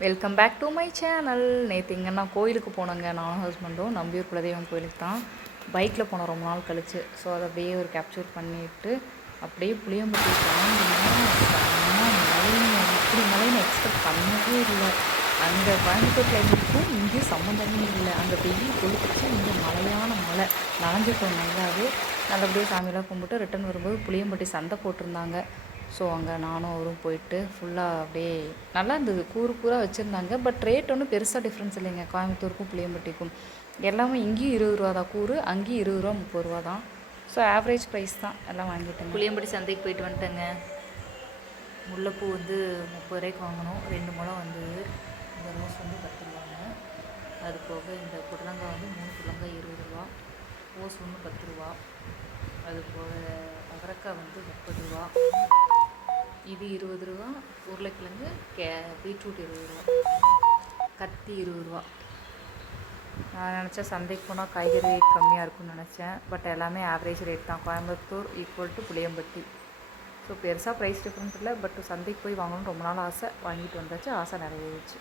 Welcome back to my channel. நேற்று எங்கன்னா கோயிலுக்கு போனோங்க, நானும் ஹஸ்பண்டும். நம்பியூர் குலதெய்வம் கோயிலுக்கு தான் பைக்கில் போனோம் ரொம்ப நாள் கழிச்சு. ஸோ அதை அப்படியே ஒரு கேப்சர் பண்ணிவிட்டு அப்படியே புளியம்பட்டி மழைன்னு இப்படி மழைன்னு எக்ஸ்பெக்ட் பண்ணவே இல்லை. அங்கே கோயம்புத்தூர் கிளைமேட்டுக்கும் இங்கேயும் சம்மந்தமே இல்லை. அங்கே வெயில் கொளுத்துச்சு, இங்கே மழையான மழை. நனைஞ்சிட்டோம் நல்லாவே. நல்லபடியாக சாமியெல்லாம் கும்பிட்டு ரிட்டன் வரும்போது புளியம்பட்டி சந்தை போட்டிருந்தாங்க. ஸோ அங்கே நானும் அவரும் போயிட்டு ஃபுல்லாக அப்படியே நல்லா இருந்தது. கூறாக வச்சுருந்தாங்க. பட் ரேட் ஒன்றும் பெருசாக டிஃப்ரென்ஸ் இல்லைங்க கோயம்புத்தூருக்கும் புளியம்பட்டிக்கும். எல்லாமே இங்கேயும் 20 ரூபா தான் கூறு, அங்கேயும் 20 ரூபா 30 ரூபா தான். ஸோ ஆவரேஜ் ப்ரைஸ் தான். எல்லாம் வாங்கிட்டேங்க. புளியம்பட்டி சந்தைக்கு போயிட்டு வந்துட்டேங்க. முல்லைப்பூ 30 ரூபாய்க்கு வாங்கினோம். 2 முழம் வந்தது. இந்த ரோஸ் 10 ரூபாங்க. அது போக இந்த புடலங்காய் 3 புடலங்காய் 20 ரூபா. ரோஸ் 10 ரூபா. அது போக அவரைக்காய் 30 ரூபா. இது 20 ரூபா. உருளைக்கிழங்கு பீட்ரூட் 20 ரூபா. கத்தி 20 ரூபா. நான் நினச்சேன் சந்தைக்கு போனால் காய்கறி ரேட் கம்மியாக இருக்கும்னு நினச்சேன். பட் எல்லாமே ஆவரேஜ் ரேட் தான். Coimbatore equal to Puliyampatti. So பெருசாக ப்ரைஸ் டிஃப்ரென்ஸ் இல்லை. பட் சந்தைக்கு போய் வாங்கணும்னு ரொம்ப நாள் ஆசை. வாங்கிட்டு வந்தாச்சு. ஆசை நிறைவேறிச்சு.